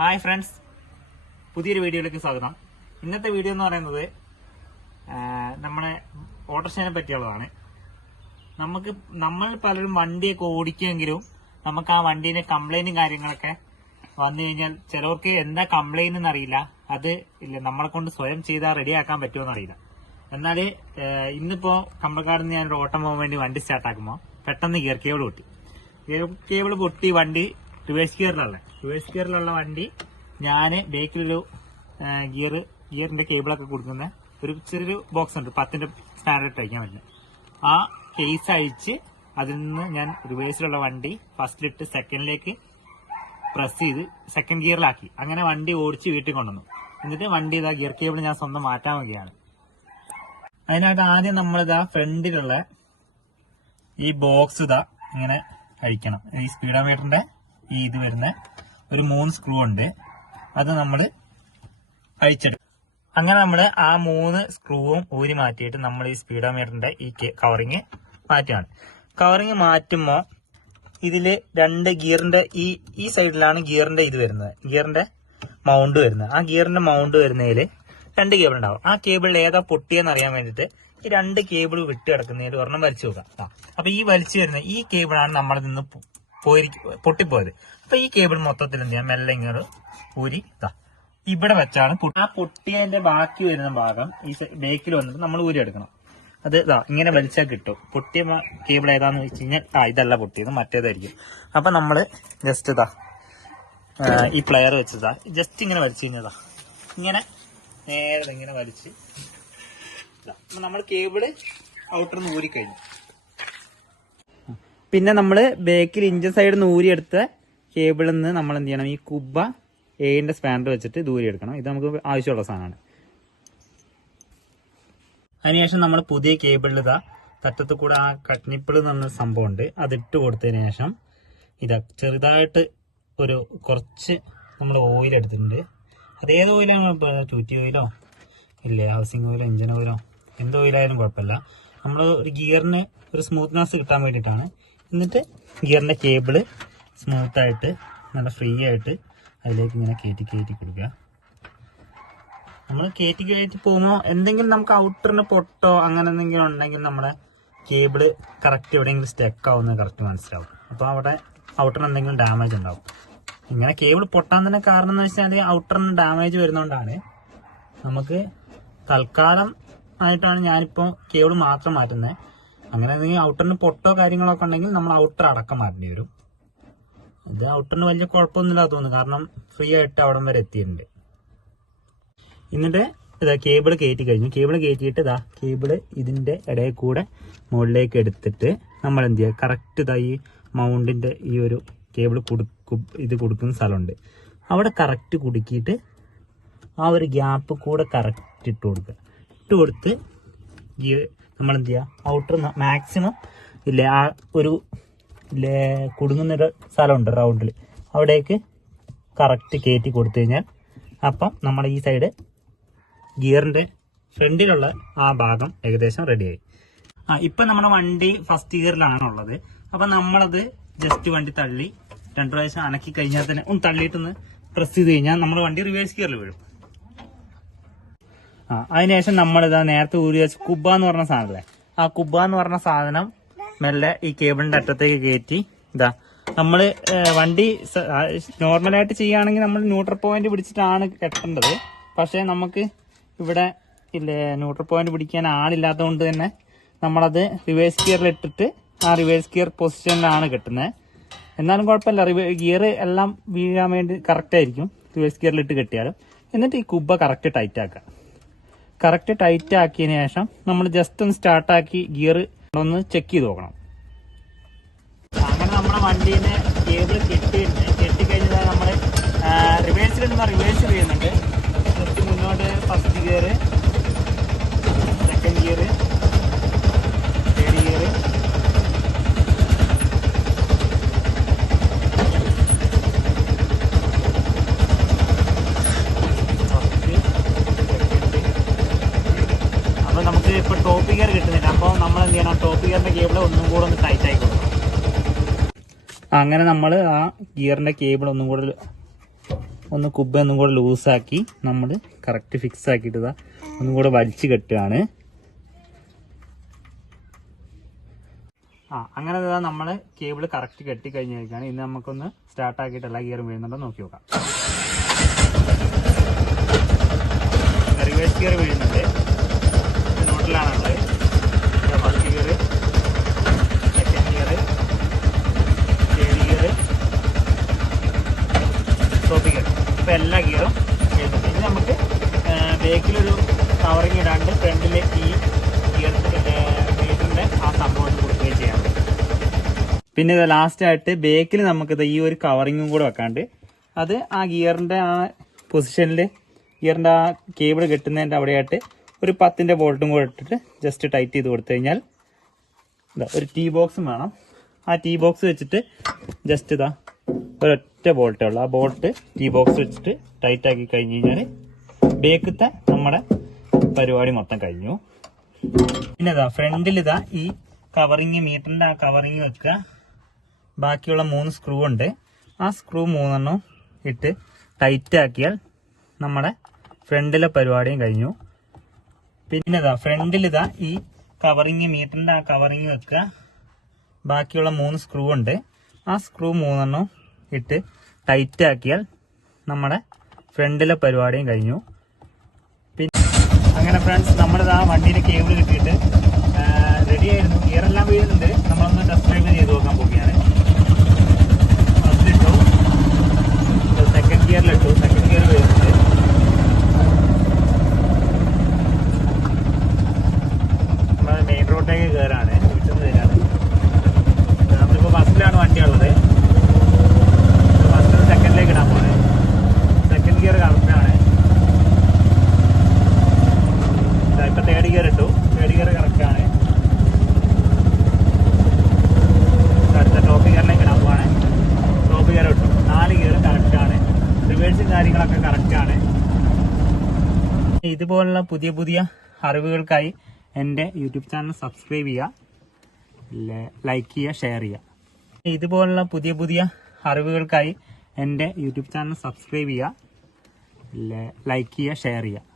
Hi friends, പുതിയൊരു വീഡിയോയിലേക്ക് സ്വാഗതം. ഇന്നത്തെ വീഡിയോ എന്ന് പറയുന്നത് നമ്മുടെ ഓട്ടോറിക്ഷനെ പറ്റിയുള്ളതാണ്. നമ്മൾ പലരും വണ്ടിയൊക്കെ ഓടിക്കുമെങ്കിലും നമുക്ക് ആ വണ്ടീന്റെ കംപ്ലൈന്റും കാര്യങ്ങളൊക്കെ വന്നു കഴിഞ്ഞാൽ ചിലവർക്ക് എന്താ കംപ്ലൈന്റ് എന്നറിയില്ല. അത് ഇല്ല നമ്മളെ കൊണ്ട് സ്വയം ചെയ്താൽ റെഡിയാക്കാൻ പറ്റുമോ അറിയില്ല. എന്നാൽ ഇന്നിപ്പോ കമ്പക്കാട് നിന്ന് ഞാനൊരു ഓട്ടം പോകാൻ വേണ്ടി വണ്ടി സ്റ്റാർട്ടാക്കുമ്പോൾ പെട്ടെന്ന് ഗിയർ കേബിൾ പൊട്ടി വണ്ടി റിവേഴ്സ് ഗിയറിലുള്ള വണ്ടി ഞാൻ ബേക്കിലൊരു ഗിയറിന്റെ കേബിളൊക്കെ കൊടുക്കുന്ന ഒരു ചെറിയൊരു ബോക്സ് ഉണ്ട്, 10ന്റെ സ്റ്റാൻഡേർഡ് അയക്കാൻ പറ്റുന്നത്. ആ കേസ് അഴിച്ച് അതിൽ നിന്ന് ഞാൻ റിവേഴ്സിലുള്ള വണ്ടി ഫസ്റ്റിലിട്ട് സെക്കൻഡിലേക്ക് പ്രസ് ചെയ്ത് സെക്കൻഡ് ഗിയറിലാക്കി. അങ്ങനെ വണ്ടി ഓടിച്ച് വീട്ടിൽ കൊണ്ടുവന്നു. എന്നിട്ട് വണ്ടി ഇതാ ഗിയർ കേബിൾ ഞാൻ സ്വന്തം മാറ്റാൻ വരികയാണ്. അതിനായിട്ട് ആദ്യം നമ്മളിതാ ഫ്രണ്ടിലുള്ള ഈ ബോക്സ് ഇതാ ഇങ്ങനെ അഴിക്കണം. ഈ സ്പീഡോമീറ്ററിന്റെ ഈ ഇത് വരുന്ന ഒരു 3 സ്ക്രൂ ഉണ്ട്, അത് നമ്മൾ അഴിച്ചെടുക്കും. അങ്ങനെ നമ്മൾ ആ 3 സ്ക്രൂവും ഊരി മാറ്റിയിട്ട് നമ്മൾ ഈ സ്പീഡോമീറ്ററിന്റെ ഈ കവറിങ് മാറ്റുകയാണ്. കവറിങ് മാറ്റുമ്പോൾ ഇതില് 2 ഗിയറിന്റെ ഈ സൈഡിലാണ് ഗിയറിന്റെ ഇത് വരുന്നത്, ഗിയറിന്റെ മൗണ്ട് വരുന്നത്. ആ ഗിയറിന്റെ മൗണ്ട് വരുന്നതിൽ 2 കേബിൾ ഉണ്ടാവും. ആ കേബിളിൽ ഏതാ പൊട്ടിയെന്ന് അറിയാൻ വേണ്ടിയിട്ട് ഈ 2 കേബിൾ വിട്ട് കിടക്കുന്നതിൽ ഒരെണ്ണം വലിച്ചു നോക്കാം. അപ്പൊ ഈ വലിച്ചു വരുന്ന ഈ കേബിളാണ് നമ്മളിൽ നിന്ന് പൊട്ടിപ്പോയത്. അപ്പൊ ഈ കേബിൾ മൊത്തത്തിൽ എന്ത് ചെയ്യാം, മെല്ലെ ഇങ്ങോട്ട് ഊരി ഇവിടെ വെച്ചാണ് ആ പൊട്ടിയതിന്റെ ബാക്കി വരുന്ന ഭാഗം ഈ ബേക്കിൽ വന്നിട്ട് നമ്മൾ ഊരി എടുക്കണം. അത് ഇങ്ങനെ വലിച്ചാൽ കിട്ടും. പൊട്ടിയ കേബിൾ ഏതാന്ന് വെച്ച് കഴിഞ്ഞാൽ ഇതല്ല പൊട്ടിയത്, മറ്റേതായിരിക്കും. അപ്പൊ നമ്മള് ജസ്റ്റ് ഈ പ്ലെയർ വെച്ചതാ ജസ്റ്റ് ഇങ്ങനെ വലിച്ചു കഴിഞ്ഞതാ, ഇങ്ങനെ നേരെ ഇങ്ങനെ വലിച്ച് നമ്മൾ കേബിള് ഔട്ടർന്ന് ഊരി കഴിഞ്ഞു. പിന്നെ നമ്മള് ബേക്കിൽ ഇഞ്ചൻ സൈഡിൽ നിന്ന് ഊരിയെടുത്ത കേബിളിൽ നിന്ന് നമ്മൾ എന്ത് ചെയ്യണം, ഈ കുബ്ബ എന്റെ സ്പാൻഡർ വെച്ചിട്ട് ഇത് ഊരിയെടുക്കണം. ഇത് നമുക്ക് ആവശ്യമുള്ള സാധനമാണ്. അതിനുശേഷം നമ്മൾ പുതിയ കേബിളിൽ തറ്റത്ത് കൂടെ ആ കട്നിപ്പിൾ എന്ന് പറഞ്ഞ സംഭവം ഉണ്ട്, അതിട്ട് കൊടുത്തതിന് ശേഷം ചെറുതായിട്ട് കുറച്ച് നമ്മൾ ഓയിൽ എടുത്തിട്ടുണ്ട്. അതേത് ഓയിലാണ്, ടൂറ്റി ഓയിലോ ഇല്ലേ ഹൗസിംഗ് ഓയിലോ എഞ്ചിൻ ഓയിലോ എന്ത് ഓയിലായാലും കുഴപ്പമില്ല. നമ്മൾ ഒരു ഗിയറിന് ഒരു സ്മൂത്ത്നെസ് കിട്ടാൻ വേണ്ടിയിട്ടാണ്. എന്നിട്ട് ഗിയറിന്റെ കേബിള് സ്മൂത്തായിട്ട് നല്ല ഫ്രീ ആയിട്ട് അതിലേക്ക് ഇങ്ങനെ കയറ്റി കൊടുക്കുക. നമ്മൾ കയറ്റി പോകുമ്പോൾ എന്തെങ്കിലും നമുക്ക് ഔട്ടറിന് പൊട്ടോ അങ്ങനെ എന്തെങ്കിലും ഉണ്ടെങ്കിൽ നമ്മുടെ കേബിള് കറക്റ്റ് എവിടെയെങ്കിലും സ്റ്റക്ക് ആവുന്നത് കറക്റ്റ് മനസ്സിലാവും. അപ്പോൾ അവിടെ ഔട്ടറിന് എന്തെങ്കിലും ഡാമേജ് ഉണ്ടാവും. ഇങ്ങനെ കേബിൾ പൊട്ടാൻ തന്നെ കാരണം എന്ന് വെച്ചാൽ ഔട്ടറിന് ഡാമേജ് വരുന്നതുകൊണ്ടാണ്. നമുക്ക് തൽക്കാലം ആയിട്ടാണ് ഞാനിപ്പോൾ കേബിൾ മാത്രം മാറ്റുന്നത്. അങ്ങനെ എന്തെങ്കിലും ഔട്ടറിന് പൊട്ടോ കാര്യങ്ങളൊക്കെ ഉണ്ടെങ്കിൽ നമ്മൾ ഔട്ടർ അടക്കം മാറ്റേണ്ടി വരും. ഇത് ഔട്ടറിന് വലിയ കുഴപ്പമൊന്നുമില്ല തോന്നുന്നു, കാരണം ഫ്രീ ആയിട്ട് അവിടം വരെ എത്തിയിട്ടുണ്ട്. എന്നിട്ട് കേബിൾ കയറ്റി കഴിഞ്ഞു. കേബിൾ കയറ്റിയിട്ട് കേബിള് ഇതിന്റെ ഇടയിൽ കൂടെ മുകളിലേക്ക് എടുത്തിട്ട് നമ്മൾ എന്ത് ചെയ്യുക, കറക്റ്റ് ഈ മൗണ്ടിന്റെ ഈ ഒരു കേബിൾ ഇത് കൊടുക്കുന്ന സ്ഥലമുണ്ട്, അവിടെ കറക്റ്റ് കുടുക്കിയിട്ട് ആ ഒരു ഗ്യാപ്പ് കൂടെ കറക്റ്റ് ഇട്ട് കൊടുത്ത് നമ്മൾ എന്ത് ചെയ്യുക, ഔട്ടർ മാക്സിമം ഇല്ലേ ആ ഒരു കുടുങ്ങുന്നൊരു സ്ഥലമുണ്ട് റൗണ്ടിൽ, അവിടേക്ക് കറക്റ്റ് കയറ്റി കൊടുത്തു കഴിഞ്ഞാൽ അപ്പം നമ്മുടെ ഈ സൈഡ് ഗിയറിന്റെ ഫ്രണ്ടിലുള്ള ആ ഭാഗം ഏകദേശം റെഡിയായി. ഇപ്പം നമ്മുടെ വണ്ടി ഫസ്റ്റ് ഗിയറിലാണുള്ളത്. അപ്പം നമ്മളത് ജസ്റ്റ് വണ്ടി തള്ളി 2 പ്രാവശ്യം അനക്കി കഴിഞ്ഞാൽ തന്നെ ഒന്ന് തള്ളിയിട്ടൊന്ന് പ്രസ് ചെയ്ത് കഴിഞ്ഞാൽ നമ്മുടെ വണ്ടി റിവേഴ്സ് ഗിയറിൽ വീഴും. അതിനുശേഷം നമ്മളിതാ നേരത്തെ ഊരി വെച്ച കുബ്ബ എന്ന് പറഞ്ഞ സാധനമല്ലേ, ആ കുബ്ബ എന്ന് പറഞ്ഞ സാധനം മെല്ലെ ഈ കേബിളിന്റെ അറ്റത്തേക്ക് കയറ്റി നമ്മള് വണ്ടി നോർമലായിട്ട് ചെയ്യുകയാണെങ്കിൽ നമ്മൾ ന്യൂട്രൽ പോയിന്റ് പിടിച്ചിട്ടാണ് കെട്ടേണ്ടത്. പക്ഷെ നമുക്ക് ഇവിടെ ഇല്ലേ ന്യൂട്രൽ പോയിന്റ് പിടിക്കാൻ ആളില്ലാത്തത് കൊണ്ട് തന്നെ നമ്മളത് റിവേഴ്സ് ഗിയറിൽ ഇട്ടിട്ട് ആ റിവേഴ്സ് ഗിയർ പൊസിഷനിലാണ് കെട്ടുന്നത്. എന്നാലും കുഴപ്പമില്ല, ഗിയർ എല്ലാം വീഴാൻ വേണ്ടി കറക്റ്റ് ആയിരിക്കും റിവേഴ്സ് ഗിയറിൽ ഇട്ട് കെട്ടിയാലും. എന്നിട്ട് ഈ കുബ്ബ കറക്റ്റ് ടൈറ്റ് ആക്കുക. കറക്റ്റ് ടൈറ്റ് ആക്കിയതിന് ശേഷം നമ്മൾ ജസ്റ്റ് ഒന്ന് സ്റ്റാർട്ടാക്കി ഗിയർ ഒന്ന് ചെക്ക് ചെയ്ത് നോക്കണം. അങ്ങനെ നമ്മുടെ വണ്ടീനെ കേബിൾ കെട്ടിക്കഴിഞ്ഞാൽ നമ്മൾ റിവേഴ്സിലിടുന്ന റിവേഴ്സ് ചെയ്യുന്നുണ്ട്. ജസ്റ്റ് മുന്നോട്ട് first gear, second gear, third gear, അപ്പോൾ നമുക്ക് ഇപ്പോൾ ടോപ്പ് ഗിയർ കിട്ടുന്നില്ല. അപ്പോൾ നമ്മൾ എന്ത് ചെയ്യണം, ടോപ്പ് ഗിയറിന്റെ കേബിൾ ഒന്നും കൂടെ ഒന്ന് ടൈറ്റ് ആയി കൊടുക്കണം. അങ്ങനെ നമ്മൾ ആ ഗിയറിന്റെ കേബിൾ ഒന്നും കൂടെ ഒന്ന് കുബ്ബ ഒന്നും കൂടെ ലൂസാക്കി നമ്മൾ കറക്റ്റ് ഫിക്സ് ആക്കിയിട്ട് ഇതാ ഒന്നും കൂടെ വലിച്ചു കെട്ടുകയാണ്. അങ്ങനെ നമ്മൾ കേബിൾ കറക്റ്റ് കെട്ടി കഴിഞ്ഞിരിക്കുകയാണ്. ഇന്ന് നമുക്കൊന്ന് സ്റ്റാർട്ട് ആക്കിയിട്ട് എല്ലാ ഗിയറും വീഴുന്നുണ്ടോ നോക്കി നോക്കാം. റിവേഴ്സ് ഗിയർ വീഴുന്നുണ്ട്. നോട്ടിലാണുള്ളത്. First gear, second gear, third gear, fourth gear. ഇപ്പം എല്ലാ ഗിയറും വീഴുന്നുണ്ട്. ഇനി നമുക്ക് ബേക്കിലൊരു കവറിങ് ഇടാണ്ട് ഫ്രണ്ടിൽ ഈ ഗിയറിന്റെ ആ സംഭവം കൊടുക്കുകയും ചെയ്യാം. പിന്നെ ഇത് ലാസ്റ്റ് ആയിട്ട് ബേക്കിൽ നമുക്കിത് ഈ ഒരു കവറിങ്ങും കൂടെ വെക്കാണ്ട് അത് ആ ഗിയറിന്റെ ആ പൊസിഷനിൽ ഗിയറിന്റെ ആ കേബിൾ കെട്ടുന്നതിന്റെ അവിടെയായിട്ട് ഒരു 10-ന്റെ ബോൾട്ടും കൂടെ ഇട്ടിട്ട് ജസ്റ്റ് ടൈറ്റ് ചെയ്ത് കൊടുത്തു കഴിഞ്ഞാൽ ഒരു ടീ ബോക്സും വേണം. ആ ടീ ബോക്സ് വെച്ചിട്ട് ജസ്റ്റ് ഇതാ ഒരൊറ്റ ബോൾട്ടേ ഉള്ളൂ. ആ ബോൾട്ട് ടീ ബോക്സ് വെച്ചിട്ട് ടൈറ്റ് ആക്കി കഴിഞ്ഞ് കഴിഞ്ഞാൽ ബേക്കത്തെ നമ്മുടെ പരിപാടി മൊത്തം കഴിഞ്ഞു. പിന്നെ ഇതാ ഫ്രണ്ടിൽ ഇതാ ഈ കവറിങ്, മീറ്ററിന്റെ ആ കവറിങ് വെക്കുക. ബാക്കിയുള്ള 3 സ്ക്രൂ ഉണ്ട്. ആ സ്ക്രൂ 3 ഇട്ട് ടൈറ്റ് ആക്കിയാൽ നമ്മുടെ ഫ്രണ്ടിലെ പരിപാടിയും കഴിഞ്ഞു. പിന്നെ ഇതാ ഫ്രണ്ടിൽ ഇതാ ഈ കവറിങ്, മീറ്ററിന്റെ ആ കവറിങ് വെക്കുക. ബാക്കിയുള്ള 3 സ്ക്രൂ ഉണ്ട്. ആ സ്ക്രൂ 3 ഇട്ട് ടൈറ്റ് ആക്കിയാൽ നമ്മുടെ ഫ്രണ്ടിലെ പരിപാടിയും കഴിഞ്ഞു. പിന്നെ അങ്ങനെ ഫ്രണ്ട്സ് നമ്മളിതാ വണ്ടിയുടെ കേബിൾ കിട്ടിയിട്ട് റെഡി ആയിരുന്നു. ഗിയറെല്ലാം വീഴുന്നുണ്ട്. നമ്മളൊന്ന് ടെസ്റ്റ് ഡ്രൈവ് ചെയ്ത് നോക്കാൻ പോവുകയാണ്. ഫസ്റ്റിലിട്ടു, സെക്കൻഡ് ഗിയറിലിട്ടു. സെക്കൻഡ് ഗിയർ വീഴുന്നുണ്ട്. നമ്മൾ മെയിൻ റോഡിലേക്ക് കയറാണ്. വീട്ടിൽ നിന്ന് തരാണ്. നമ്മളിപ്പോൾ ബസ്സിലാണ് വണ്ടി ഉള്ളത്. ഫസ്റ്റ് സെക്കൻഡിലേക്ക് ഇടാൻ പോണേ. സെക്കൻഡ് ഗിയർ കറക്റ്റാണ്. ഇപ്പൊ തേർഡ് ഗിയർ ഇട്ടു. തേർഡ് ഗിയർ കറക്റ്റാണ്. അടുത്ത ടോപ്പ് ഗിയറിലേക്ക് ഇടാൻ പോവാണ്. ടോപ്പ് ഗിയർ ഇട്ടു. 4 ഗിയർ കറക്റ്റാണ്. റിവേഴ്സും കാര്യങ്ങളൊക്കെ കറക്റ്റാണ്. ഇതുപോലുള്ള പുതിയ പുതിയ അറിവുകൾക്കായി എൻ്റെ യൂട്യൂബ് ചാനൽ സബ്സ്ക്രൈബ് ചെയ്യുക, ലൈക്ക് ചെയ്യുക, ഷെയർ ചെയ്യുക. ഇതുപോലുള്ള പുതിയ പുതിയ അറിവുകൾക്കായി എൻ്റെ യൂട്യൂബ് ചാനൽ സബ്സ്ക്രൈബ് ചെയ്യുക, ലൈക്ക് ചെയ്യുക, ഷെയർ ചെയ്യുക.